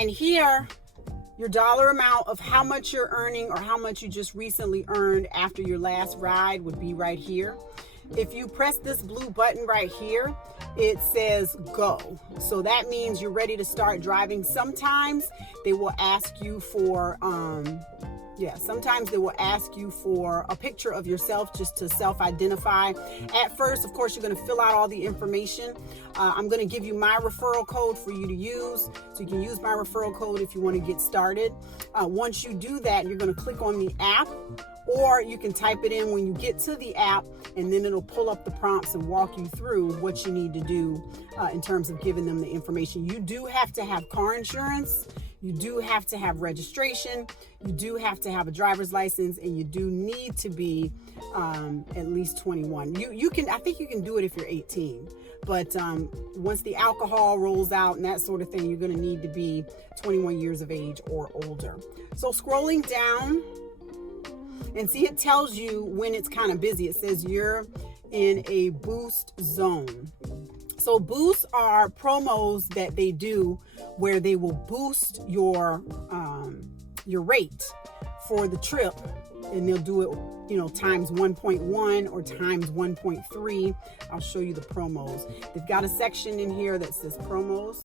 And here, your dollar amount of how much you're earning or how much you just recently earned after your last ride would be right here. If you press this blue button right here, it says go. So that means you're ready to start driving. Sometimes they will ask you for sometimes they will ask you for a picture of yourself just to self-identify. At first, of course, you're going to fill out all the information. I'm going to give you my referral code for you to use. So you can use my referral code if you want to get started. Once you do that, you're going to click on the app, or you can type it in when you get to the app, and then it'll pull up the prompts and walk you through what you need to do in terms of giving them the information. You do have to have car insurance. You do have to have registration. You do have to have a driver's license, and you do need to be at least 21. I think you can do it if you're 18. But once the alcohol rolls out and that sort of thing, you're going to need to be 21 years of age or older. So scrolling down, and see, it tells you when it's kind of busy. It says you're in a boost zone. So boosts are promos that they do where they will boost your rate for the trip, and they'll do it, times 1.1 or times 1.3. I'll show you the promos. They've got a section in here that says promos.